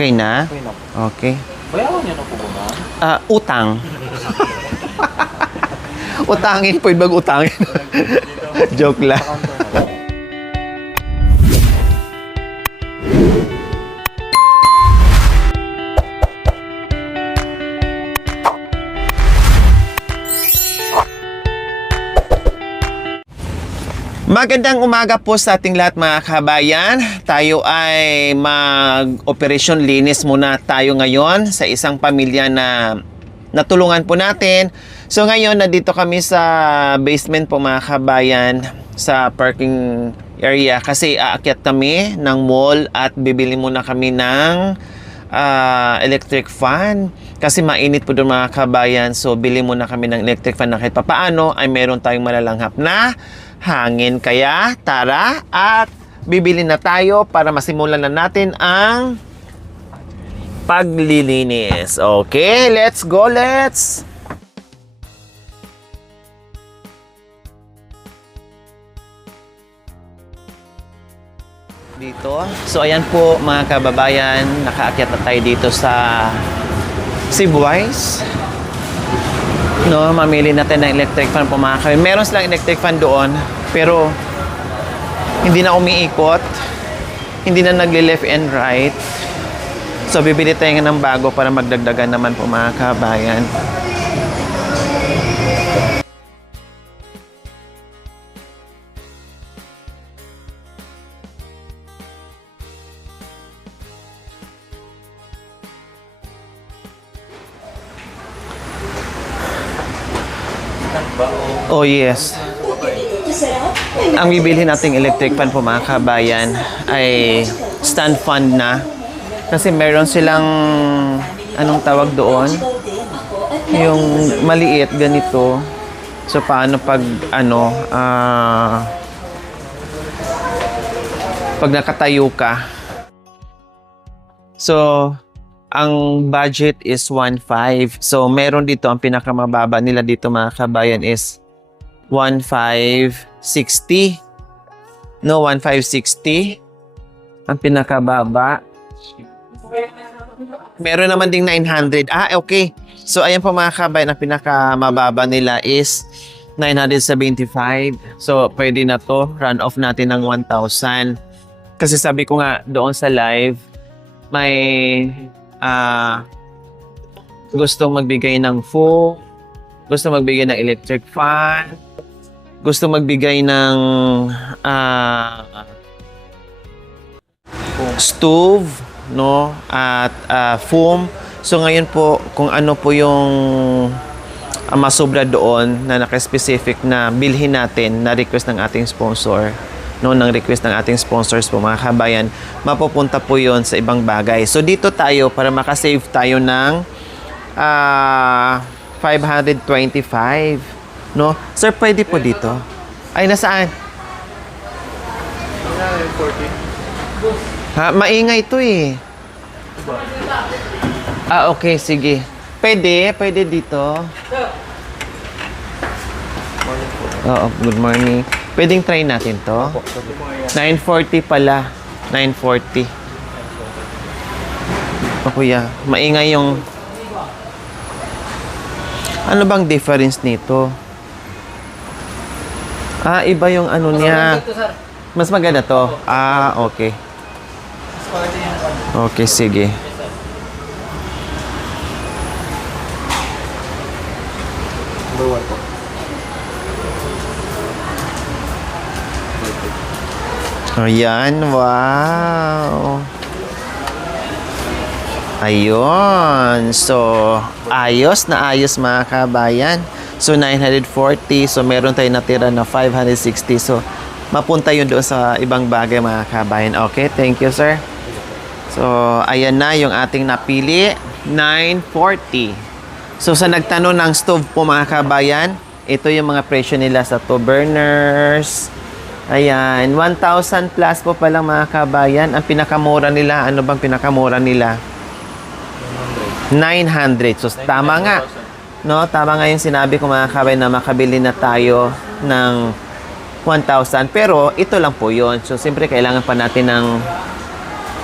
Okay na? Okay na. Okay. Bayawan niyo na po ba? Utang. Utangin po, ibang utangin. Joke lang. Magandang umaga po sa ating lahat mga kabayan. Tayo ay mag-operasyon linis muna tayo ngayon sa isang pamilya na natulungan po natin. So ngayon, nandito kami sa basement po mga kabayan sa parking area kasi aakyat kami ng mall at bibili muna kami ng electric fan. Kasi mainit po doon mga kabayan. So bili muna kami ng electric fan na kahit papaano ay meron tayong malalanghap na hangin. Kaya tara at bibili na tayo para masimulan na natin ang paglilinis. Okay, let's go, let's! Dito. So ayan po mga kababayan, nakaakyat na tayo dito sa Cebuwise. No, mamili natin ng electric fan po mga kababayan. Meron silang electric fan doon, pero hindi na umiikot. Hindi na nagle-left and right. So bibili tayo ng bago para magdagdagan naman po mga kababayan. Oh yes. Ang bibili nating electric fan po mga kabayan ay stand fan na. Kasi meron silang anong tawag doon? Yung maliit ganito. So paano pag pag nakatayo ka. So ang budget is 1.5. So, meron dito, ang pinakamababa nila dito mga kabayan is 1.560. No, 1.560. Ang pinakababa. Meron naman ding 900. Okay. So, ayan po mga kabayan, ang pinakamababa nila is 975. So, pwede na to. Run off natin ng 1,000. Kasi sabi ko nga, doon sa live, may gusto magbigay ng foam, gusto magbigay ng electric fan, gusto magbigay ng stove, no, at foam. So ngayon po, kung ano po yung masobra doon na naka-specific na bilhin natin na request ng ating sponsor, no, ng request ng ating sponsors po mga kabayan, mapupunta po yon sa ibang bagay. So dito tayo para makasave tayo ng 525, no? Sir, pwede po dito. Ay, nasaan? 940. Maingay to eh. Okay, sige. Pwede dito. Oo, good morning. Pwedeng try natin to. 940 pala. 940. Kuya, maingay yung... Ano bang difference nito? Iba yung ano niya. Mas maganda to. Okay. Okay, sige. Number 1 po. Ayan, wow. Ayun. So, ayos na ayos mga kabayan. So, 940. So, meron tayo natira na 560. So, mapunta yun doon sa ibang bagay mga kabayan. Okay, thank you, sir. So, ayan na yung ating napili. 940. So, sa nagtanong ng stove po mga kabayan, ito yung mga presyo nila sa 2 burners. Ayan, 1,000 plus po palang mga kabayan. Ang pinakamura nila, ano bang pinakamura nila? 900. So, tama nga. No, tama nga yung sinabi ko mga kabayan na makabili na tayo ng 1,000. Pero, ito lang po yun. So, siyempre, kailangan pa natin ng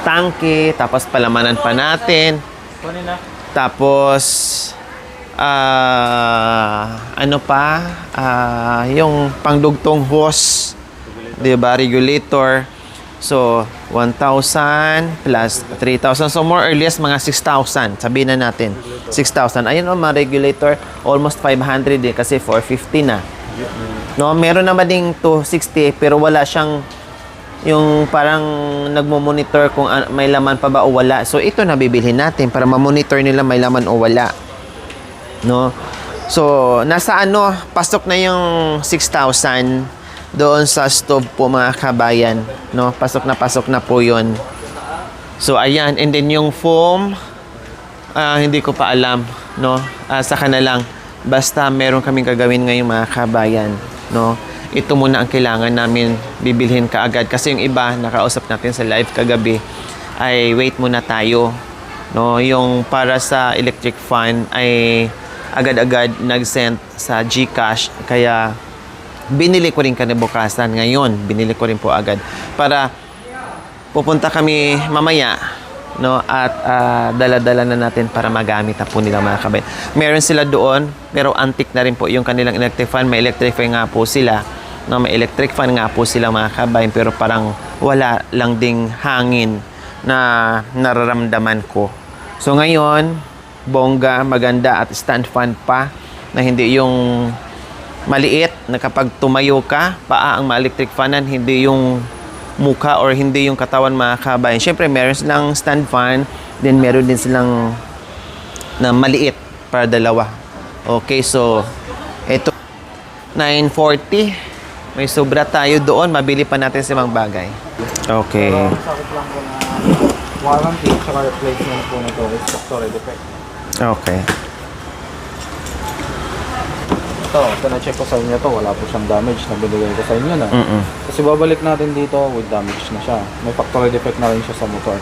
tangke, tapos palamanan pa natin. Kanina. Tapos, ano pa? Yung pangdugtong hose, di ba? Regulator. So, 1,000 plus 3,000. So, more or less, mga 6,000. Sabihin na natin, 6,000. Ayun o, mga regulator, almost 500 eh, kasi 450 na. No, meron naman ding 260, pero wala siyang yung parang nagmo-monitor kung may laman pa ba o wala. So, ito na bibilhin natin para ma-monitor nila may laman o wala. No? So, nasa ano, pasok na yung 6,000 doon sa stove po mga kabayan. No? Pasok na po yun. So, ayan. And then yung foam, hindi ko pa alam. No? Saka na lang. Basta meron kaming gagawin ngayon mga kabayan. No? Ito muna ang kailangan namin bibilhin kaagad. Kasi yung iba, nakausap natin sa live kagabi, ay wait muna tayo. No? Yung para sa electric fan ay agad-agad nag-send sa GCash. Kaya binili ko rin kanibukasan ngayon. Binili ko rin po agad. Para pupunta kami mamaya, no, at dala-dala na natin para magamit na po nila mga kabayan. Meron sila doon, pero antique na rin po yung kanilang electric fan. May electric fan nga po sila. No, may electric fan nga po sila mga kabayan, pero parang wala lang ding hangin na nararamdaman ko. So ngayon, bongga, maganda at stand fan pa na hindi yung maliit na kapag tumayo ka, paa ang ma-electric fanan, hindi yung mukha or hindi yung katawan mga kabayan. Siyempre, meron silang stand fan, then meron din silang na maliit para dalawa. Okay, so ito 940. May sobra tayo doon. Mabili pa natin sa mga bagay. Okay. Pero sakit lang po na warranty tsaka replacement po nito is factory defect. Okay. Ito na-check ko sa inyo to. Wala po siyang damage na binigay ko sa inyo na. Kasi babalik natin dito with damage na siya. May factory defect na rin siya sa motor.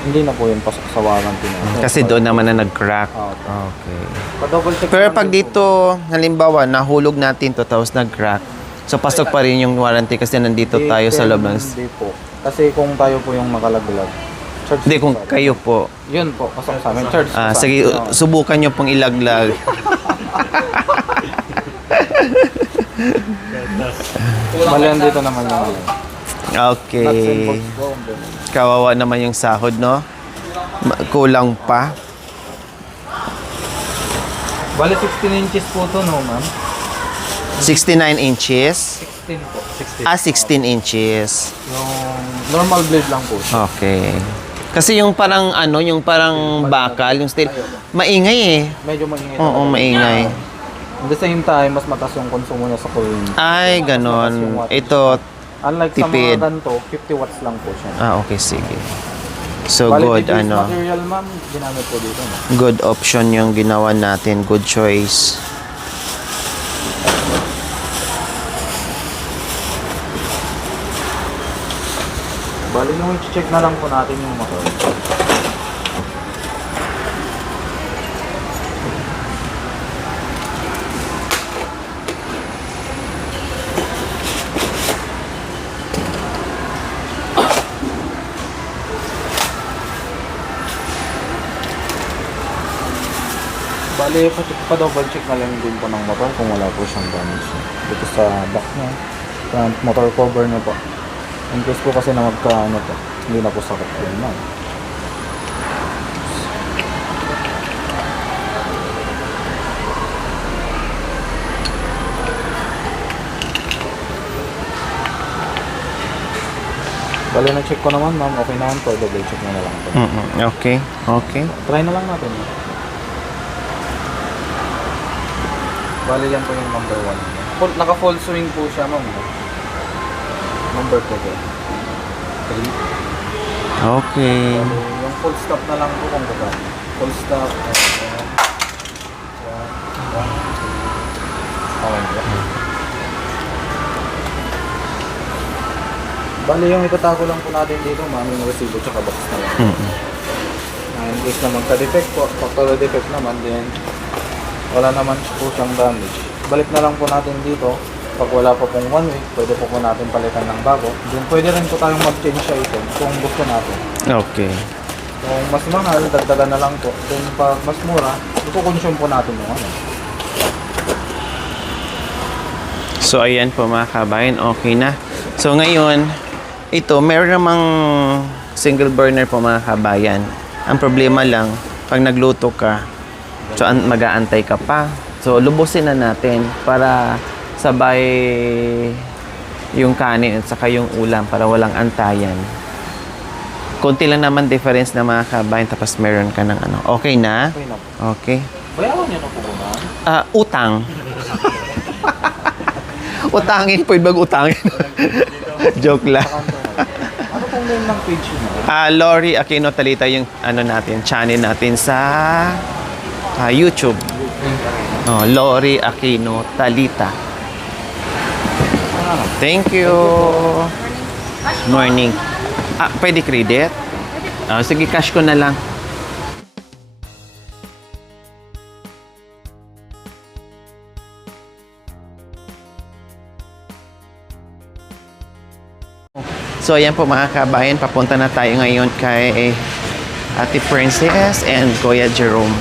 Hindi na po yun pasok sa warranty na. Kasi doon naman na nag-crack. Okay. Okay. Pa-double check Pero naman pag din po. dito, halimbawa, nahulog natin to tapos nag-crack, so pasok pa rin yung warranty kasi nandito tayo sa loob ng... Hindi po. Kasi kung tayo po yung nakalaglag, charge Hindi, po kung sa atin. kayo po. Yun po, pasok sa amin. Charge po sa Sige, amin. subukan nyo pong ilaglag. Malian dito naman yung nuts and Okay. bolts po. Kawawa naman yung sahod, no? Kulang pa. Bali 16 inches po to, no, ma'am? 69 inches. 16 po. 16. 16 inches. Yung normal blade lang po siya. Okay. Kasi yung parang ano, yung parang bakal, yung steel, maingay eh. Medyo maingay. Oo, talaga. maingay. At the same time, mas mataas yung konsumo niya sa kuryente. Ay, ganon. Ito, Unlike tipid. sa mga ganito, 50 watts lang po siya. okay, sige. So, Bali, good, diffused ano. material, ma'am, ginamit po dito. No? Good option yung ginawa natin. Good choice. Bali, nung i-check na lang po natin yung motor. Bali, pa-double check na lang din po ng motor kung wala po siyang damage. Dito sa back niya, front motor cover niya po. In case po kasi na magka-ano po, hindi na po sakit po yun, ma'am. Bali, na-check ko naman, ma'am. Okay naman po. Double check na lang po. Okay, okay. Try na lang natin. Bali, yan po yung number 1. Naka-full swing po siya, ma'am. Number po po. 3. Okay. Yung full stop na lang po kung gagawin. Full stop. Okay po. Bali, yung itatago lang po natin dito, ma'am, yung resibo tsaka box na lang. In case na magka-defect po, factory defect naman din, wala naman po siyang damage. Balik na lang po natin dito, Pag wala pa pong 1 week, pwede po natin palitan ng bago. Then pwede rin po tayong mag-change sa item kung gusto natin. Okay. Kung mas mahal, dagdagan na lang po. Then pag mas mura, iko-consume po natin yung ano. So, ayan po mga kabayan, okay na. So, ngayon, ito, meron namang single burner po mga kabayan. Ang problema lang, pag nagluto ka, so mag-aantay ka pa. So, lubusin na natin para sabay yung kanin at saka yung ulam para walang antayan. Konti lang naman difference na mga kabayan, tapos meron ka ng ano. Okay na? Okay na po. Okay. Bayawan niyo na po ba? Utang. Utangin po, ibang utangin. Joke lang. Ano pong name ng page niyo? Lori Aquino Talita yung ano natin, channel natin sa YouTube. Oh, Lori Aquino Talita. Thank you. Morning. Pwede credit? Sige, cash ko na lang. So, ayan po mga kabayan, papunta na tayo ngayon kay Ate Princess and Kuya Jerome.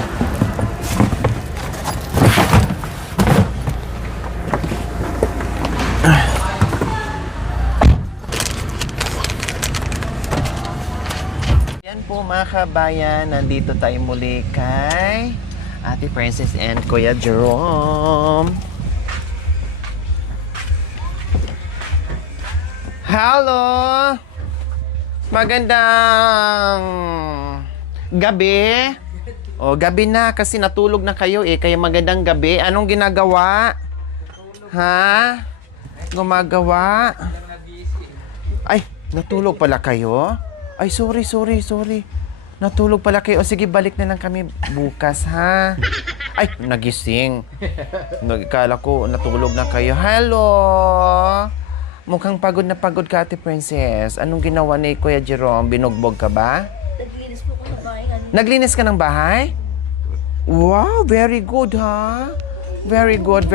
Ayan po mga kabayan, nandito tayo muli kay Ate Princess and Kuya Jerome. Hello! Magandang gabi. O, gabi na kasi natulog na kayo eh. Kaya magandang gabi. Anong ginagawa? Ha? Gumagawa? Ay, natulog pala kayo? Ay, sorry. Natulog pala kayo. O, sige, balik na lang kami bukas, ha? Ay, nagising. Nagkala ko natulog na kayo. Hello! Mukhang pagod na pagod ka, Ate Princess. Anong ginawa ni Kuya Jerome? Binugbog ka ba? Naglinis po ko ng bahay. Naglinis ka ng bahay? Wow, very good, ha? Very good.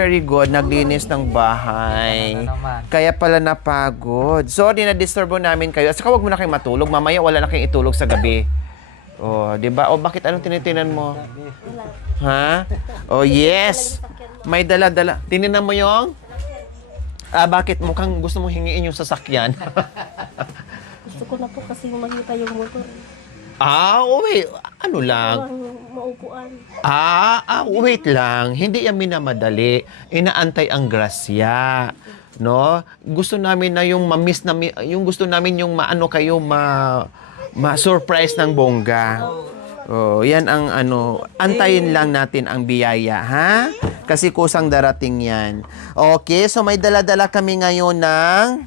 Naglinis ng bahay. Kaya pala napagod. Sorry na disturbo namin kayo. At saka wag mo na kayong matulog. Mamaya wala na kayong itulog sa gabi. Oh, 'di ba? O bakit anong tinitinan mo? Ha? Oh, yes. May dala-dala. Tininan mo 'yung? Bakit mukhang gusto mong hingiin yung sasakyan? Gusto ko na po kasi makita yung motor. Wait. Ano lang? Maupuan. Wait lang. Hindi yan minamadali. Inaantay ang grasya. No? Gusto namin na yung ma-miss na, yung gusto namin yung maano kayo, ma-surprise ng bongga. Oh, yan ang ano, antayin lang natin ang biyaya, ha? Kasi kusang darating yan. Okay, so may dala-dala kami ngayon ng,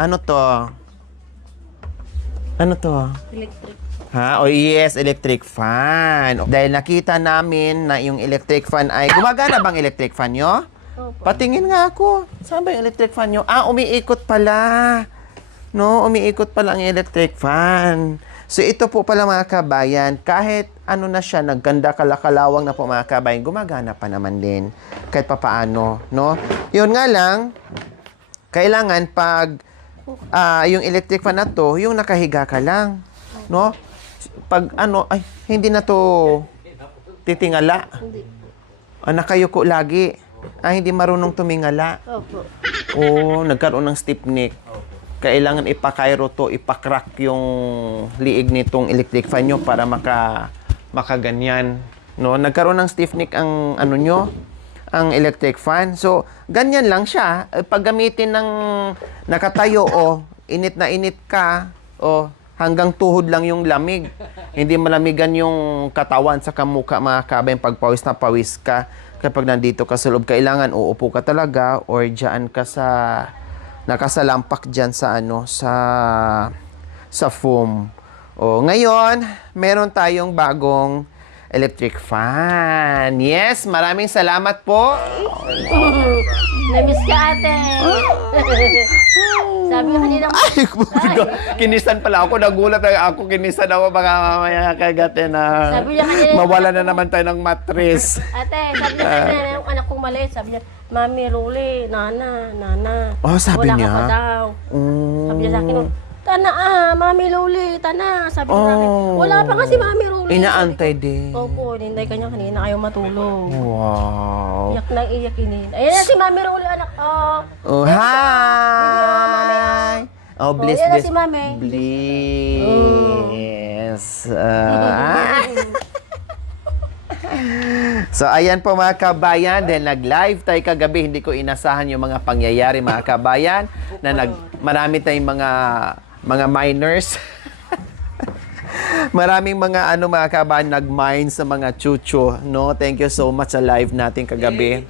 ano to? Electric. Ha? Oh yes, electric fan. Dahil nakita namin na yung electric fan ay, gumagana bang electric fan nyo? Opo. Patingin nga ako. Saan ba yung electric fan nyo? Umiikot pala. No, umiikot pala ang electric fan. So ito po pala mga kabayan, kahit ano na siya, nagganda kalakalawang na po mga kabayan, gumagana pa naman din. Kahit papaano, no? Yun nga lang, kailangan pag yung electric fan na to, yung nakahiga ka lang, no? Pag ano, ay, hindi na to titingala. Hindi. Nakayuko lagi. Hindi marunong tumingala. Opo. Nagkaroon ng stiff neck. Kailangan ipakairo to, ipakrak yung liig nitong electric fan nyo para makaganyan. No? Nagkaroon ng stiff neck ang ano nyo, ang electric fan. So, ganyan lang siya. Pag gamitin ng nakatayo, init na init ka, hanggang tuhod lang yung lamig. Hindi malamigan yung katawan sa kamukha mga kabayan pag pawis na pawis ka. Kapag nandito ka sa loob, kailangan uupo ka talaga or dyan ka sa nakasalampak dyan sa ano, sa foam. Ngayon, meron tayong bagong electric fan. Yes, maraming salamat po. Namiss ka, ate. Sabi ko kanina, Kinisan pala ako. Nagulat ako. Kinisan ako. Baka mamaya kagate na Sabi niya kanina, mawala na naman tayo ng mattress. ate, sabi niya kanina, yung anak kong maliit, sabi niya, Mami Ruli, Nana. Oh, sabi Wala niya? ka pa daw. Sabi niya sa akin, Tana Mami Luli, Tana. Sabi niya sa akin, wala pa nga si Mami Luli. Inaantay din. Opo, hinintay ka niya kanina, ayaw matulog. Wow. Iyak na iyak inin. Ayan na si Mami Luli, anak. Oh, hi! Oh, bliss, yan na bliss. si Mami. Bliss. So, ayan po mga kabayan. Then, nag-live tayo kagabi. Hindi ko inasahan yung mga pangyayari mga kabayan. Marami tayong mga minors. Maraming mga mga kabayan nag-mine sa mga chucho, no? Thank you so much sa live natin kagabi.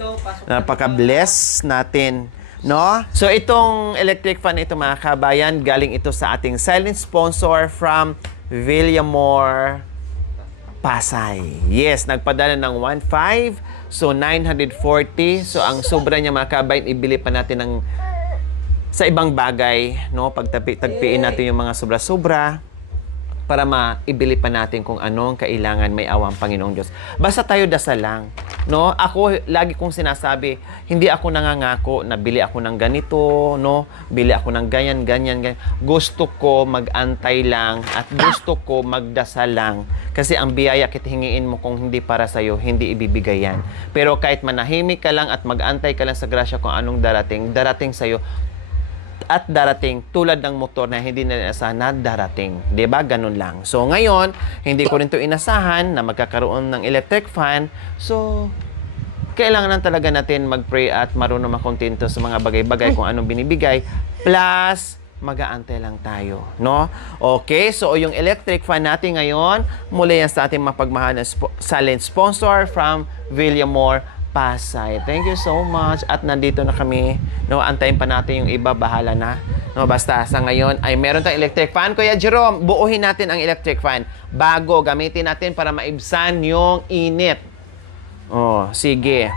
Napaka-bless natin, no? So itong electric fan ito mga kabayan, galing ito sa ating silent sponsor from Villamor Pasay. Yes, nagpadala ng 1.5, so 940. So ang sobra niya mga kabayan, ibili pa natin ng sa ibang bagay, no? Pagtagpiin natin yung mga sobra-sobra para maibili pa natin kung anong kailangan, may awang Panginoong Diyos. Basta tayo dasal lang, no? Ako, lagi kong sinasabi, hindi ako nangangako na bili ako ng ganito, no? Bili ako ng ganyan. Gusto ko mag-antay lang at gusto ko magdasal lang. Kasi ang biyaya kit hingiin mo kung hindi para sa'yo, hindi ibibigay yan. Pero kahit manahimik ka lang at mag-antay ka lang sa grasya kung anong darating sa'yo, at darating tulad ng motor na hindi na inasahan na darating. 'Di ba? Ganun lang. So ngayon, hindi ko rin 'to inasahan na magkakaroon ng electric fan. So kailangan talaga natin mag-pray at marunong makontento sa mga bagay-bagay kung anong binibigay. Plus, mag-aantay lang tayo, no? Okay, so yung electric fan natin ngayon, mula yan sa ating mapagmahal na silent sponsor from Villamor Pasay. Thank you so much. At nandito na kami. No, antayin pa natin yung iba, bahala na. No, basta sa ngayon ay meron tayong electric fan. Kuya Jerome, buuhin natin ang electric fan bago gamitin natin para maibsan yung init. Oh, sige.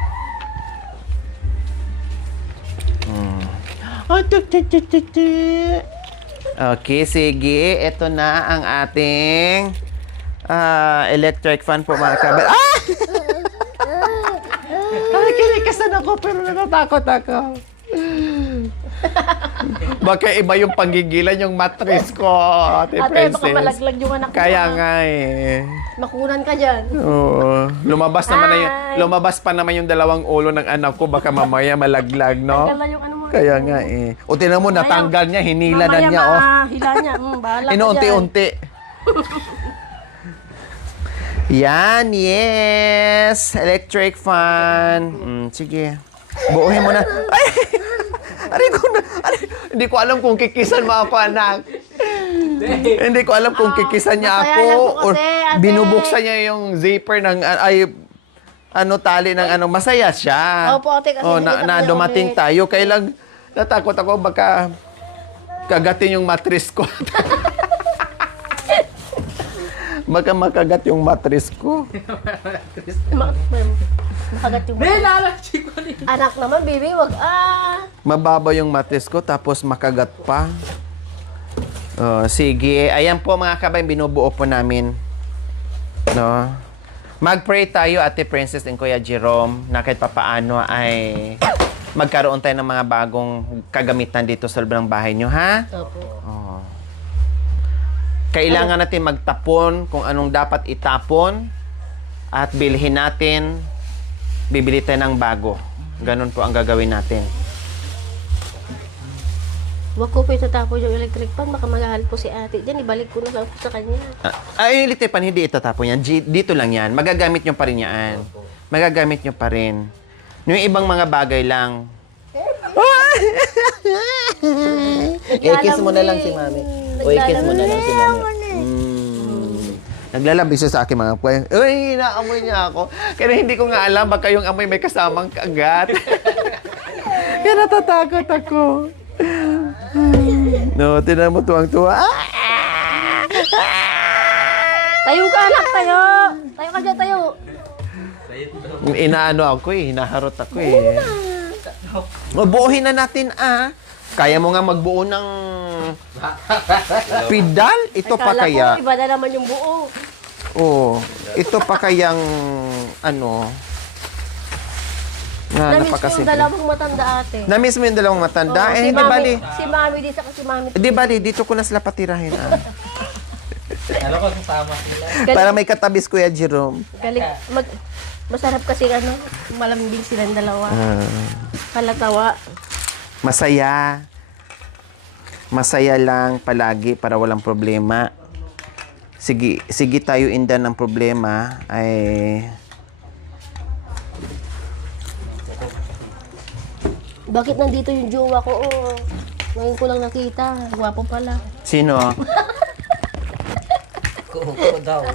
Okay, sige. Ito na ang ating electric fan po mga kabel. Kinikasan ako pero natatakot ako. Baka iba yung panggigilan yung mattress ko, Ate Princess. Baka malaglag yung anak mo. Kaya nga eh. Makunan ka dyan. Oo. Lumabas pa naman yung dalawang ulo ng anak ko. Baka mamaya malaglag, no? Tanggal na yung ano mo. Kaya nga eh. O tinan mo, natanggal niya, hinila na niya, oh. Hila niya. Bahala ka dyan. Inuunti-unti. Yan, yes. Electric fan. Sige. Buuhin mo na. Ay! Hindi ko alam kung kikisan mo ako, anak. Hindi ko alam kung kikisan niya ako. Or binubuksan niya yung zipper ng, tali ng masaya siya. Opo, ate, kasi na dumating tayo. Kailang, natakot ako, baka kagatin yung mattress ko. Baka makagat yung mattress ko. Makagat yung anak naman, baby, wag Mababa yung mattress ko, tapos makagat pa. Sige. Ayan po mga kabayan, binubuo po namin. No? Mag-pray tayo, Ate Princess and Kuya Jerome, na kahit papaano ay magkaroon tayo ng mga bagong kagamitan dito sa loob ng bahay nyo, ha? Opo. Kailangan natin magtapon kung anong dapat itapon at bilhin natin, bibili tayo ng bago. Ganun po ang gagawin natin. Huwag ko po itatapon yung electric fan. Baka magahal po si ate dyan. Ibalik ko na lang po sa kanya. Ay, electric fan, hindi itatapon yan. Dito lang yan. Magagamit nyo pa rin yan. Magagamit nyo pa rin. Yung ibang mga bagay lang. I-kiss mo na lang si mami. O, i-kiss mo na lang si mami. Naglalambing siya sa akin mga puwe. Uy, inaamoy niya ako. Kaya hindi ko nga alam, baka yung amoy may kasamang kagat. Kaya natatakot ako. No, tinan mo tuwang-tuwa. Tayo ka, anak, tayo! Tayo ka dyan, tayo! Inaano ako hinaharot ako Buuhin na natin Kaya mo nga magbuo ng pedal? Ito pa Akala kaya? ko, iba na naman yung buo. Oo. Ito pa kayang Namiss ko napakasimple. yung dalawang matanda ate. Na-miss mo yung dalawang matanda? Oo, Hindi bali. Si Mami di sa si Mami. Hindi bali, dito ko na sila patirahin. Alam ko kung tama sila. Para may katabis Kuya Jerome. Galing, masarap kasi malambing silang dalawa. Palatawa. Masaya. Masaya lang palagi para walang problema. Sige tayo inda ng problema ay Bakit nandito yung jowa ko? Oh, ngayon ko lang nakita. Gwapo pala. sino? Kuko daw.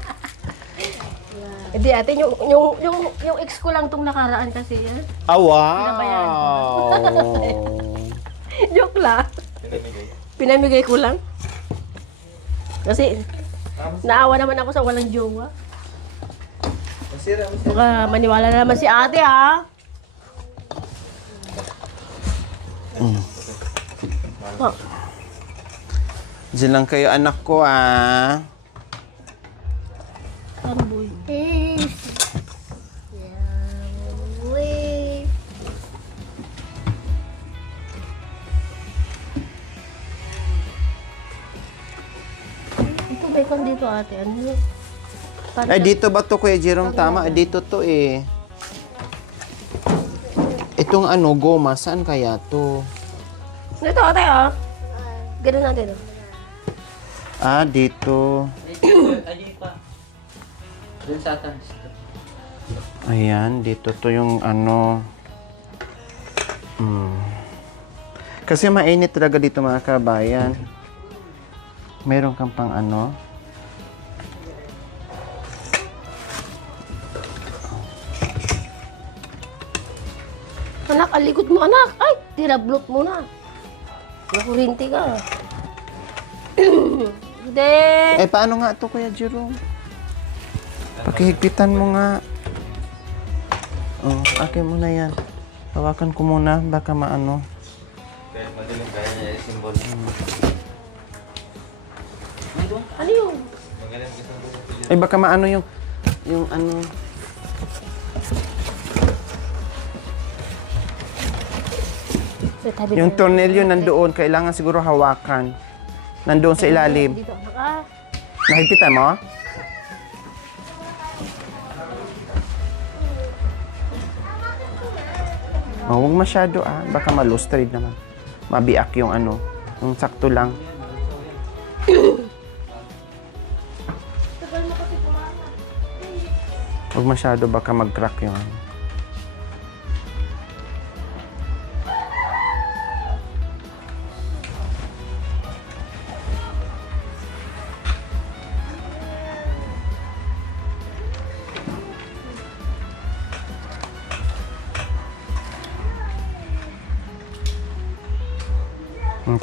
Hindi ate, yung ex ko lang tong nakaraan kasi yan. Ah, wow! Joke lang. Pinamigay ko lang. Kasi naawa naman ako sa walang jowa. Baka maniwala na naman si ate ha. Oh, Diyan lang kayo anak ko tamboy. Ito may kang dito ate. Ano yun? Ay, dito ba to Kuya Jerome? Tama, dito to eh. Itong goma, saan kaya to? Ito ate ah. Ganun natin oh. Ah, dito. Ay, pa. Doon sa atas. Ayan, dito to yung Kasi mainit talaga dito mga kabayan. Meron kang pang Anak, alikot mo anak. Ay, tirablot mo na. Nakurinti ka. Hindi. Eh, paano nga to Kuya Jerome? Pakihigpitan mo nga. Oh, akin mo na yan. Hawakan ko muna, baka maano. Kaya madaling kaya niya yung symbol. Ano yun? Magaling kasi ang buhay. Eh, baka maano yung Yung tornilyo nandoon, kailangan siguro hawakan. Nandoon sa ilalim. Dito, anak ah. Nahigpitan mo? Oh, huwag masyado baka malustrade naman. Mabiak yung yung sakto lang. Huwag masyado, baka mag-crack yung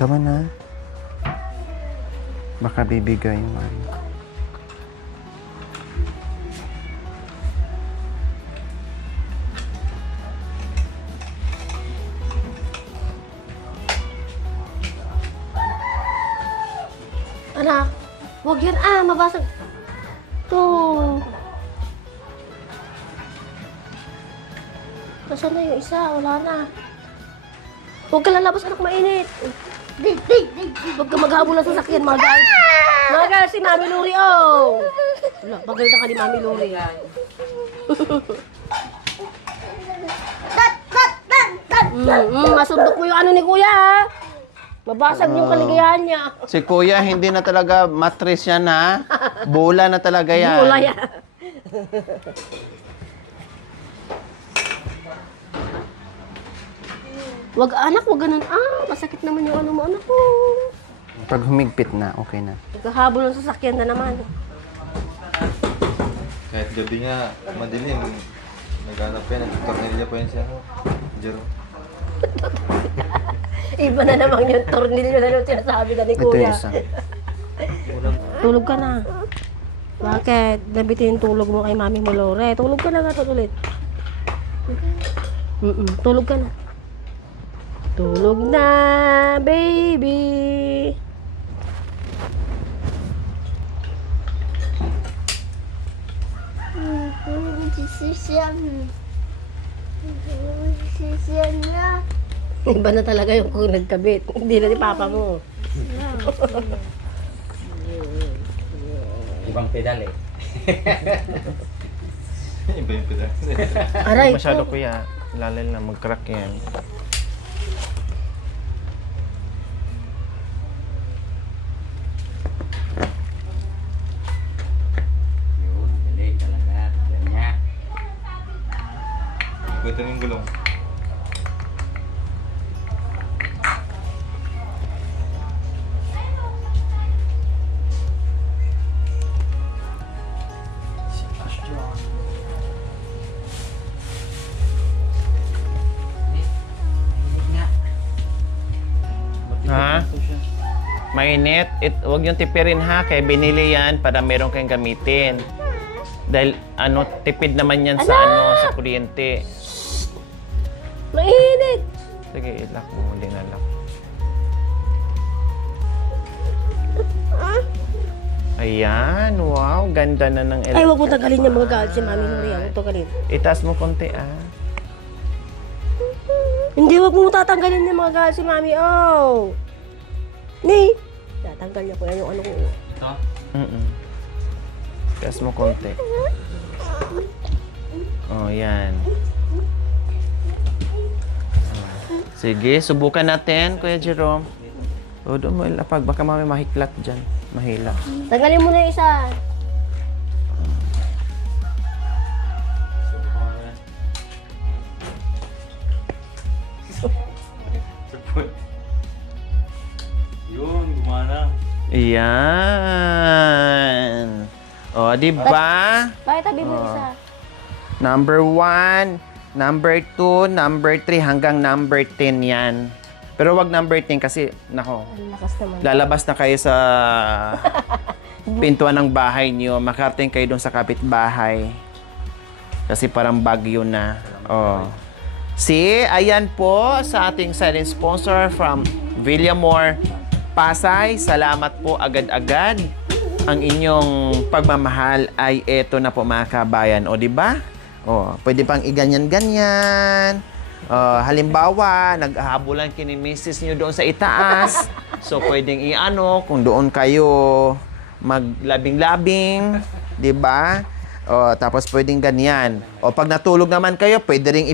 Tama na. Baka bibigay yung Anak, huwag yan mabasag. Ito. Nasaan na yung isa? Wala na. Huwag ka lalabas, anak, mainit. Huwag ka maghabol ng sasakyan, magal. Magal si Mami Luri, oh. Wala, pagalitan ka ni Mami Luri. Masundok mo yung ni Kuya, ha? Mabasag yung kaligayahan niya. Si Kuya, hindi na talaga matris yan, ha? Bola na talaga yan. Wala yan. Wag anak, wag ganun. Masakit naman yung mo, anak ko. Pag humigpit na, okay na. Nagkahabol ng sasakyan na naman. Kahit gabi nga, madilim. Naghanap yan. Tornilya po yan siya. Jero. Iba na naman yung tornilyo na yung sinasabi na ni Ito Kuya. yung isa. Tulog ka na. Bakit? Nabitin yung tulog mo kay Mami mo, Lore. Tulog ka na nga ulit. Tulog ka na. Tulog na, baby. Iba na talaga yung kung nagkabit. Hindi na ni papa mo. Ibang pedal eh. Iba yung pila. Aray, Masyado kuya. Lalal na mag-crack yan. Yun, galing talaga. Ganyan. Ito yung gulong. Ha? Mainit. Huwag yung tipirin ha. Kaya binili yan para meron kayong gamitin. Dahil tipid naman yan sa sa kuryente. mainit. Sige, ilak mo. Huli na lock. Ayan. Wow. Ganda na ng Ay, huwag mo tagalin yung mga galit si Mami Nuri. Huwag tagalin. Itaas mo konti Hindi, huwag mo tatanggalin yung mga galit si Mami. Oh! Ni! Tatanggal niya ko yan yung ano ko. Ito? Itaas mo konti. Oh, yan. Sige, subukan natin, Kuya Jerome. O, doon mo ilapag. Baka mami mahiklat dyan. Mahila. Tanggalin mo na yung isa. Yun, gumana. Ayan. O, di ba? Bakit tabi mo yung isa? Number 1, number 2, number 3, hanggang number 10 yan. Pero wag number 10 kasi, nako, Ang lakas naman. lalabas na kayo sa pintuan ng bahay niyo. Makarating kayo doon sa kapitbahay. Kasi parang bagyo na. Oh. See, ayan po sa ating silent sponsor from Villamor, Pasay. Salamat po agad-agad. Ang inyong pagmamahal ay eto na po mga kabayan. O, di ba? O, pwede pang iganyan-ganyan. Halimbawa, naghahabulan kini misis nyo doon sa itaas. So, pwedeng kung doon kayo maglabing-labing, di ba? O, tapos pwedeng ganyan. O, pag natulog naman kayo, pwede ring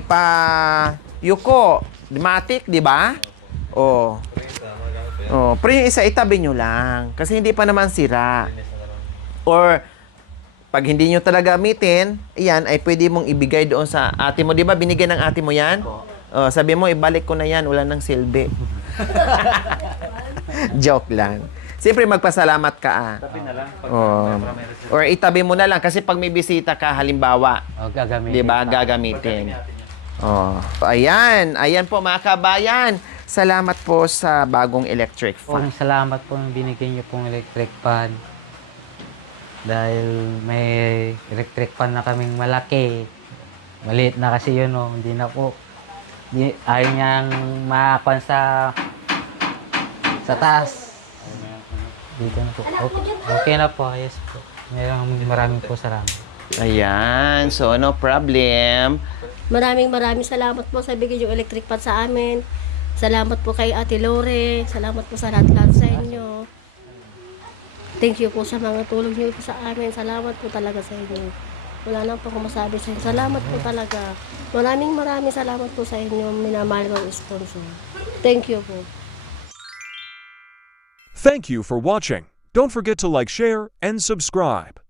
yuko. Matic, di ba? O. O, pero yung isa, itabi nyo lang. Kasi hindi pa naman sira. Or, pag hindi nyo talaga gamitin, yan, ay pwede mong ibigay doon sa ate mo. Di ba, binigyan ng ate mo yan? O, sabi mo, ibalik ko na yan. Wala nang silbi. Joke lang. Siyempre, magpasalamat ka, Tapi na lang. Pag Or itabi mo na lang. Kasi pag may bisita ka, halimbawa, O, gagamitin. di ba, gagamitin. Oh. Ayan. Ayan po, mga kabayan. Salamat po sa bagong electric fan. Salamat po nang binigyan niyo pong electric fan. Dahil may electric fan na kaming malaki. Maliit na kasi yun, oh. Hindi na po. Ayaw niyang makakuan sa taas. Dito na po. Okay na po. Ayos po. Maraming po salamat. Ayan. So, no problem. Maraming salamat po sa bigay yung electric fan sa amin. Salamat po kay Ate Lore. Salamat po sa lahat-lahat sa inyo. Thank you po sa mga tulong niyo po sa amin. Salamat po talaga sa inyo. Wala na po akong masabi sa inyo. Salamat po talaga. Maraming salamat po sa inyo. Minamahal kong sponsor. Thank you po. Thank you for watching. Don't forget to like, share, and subscribe.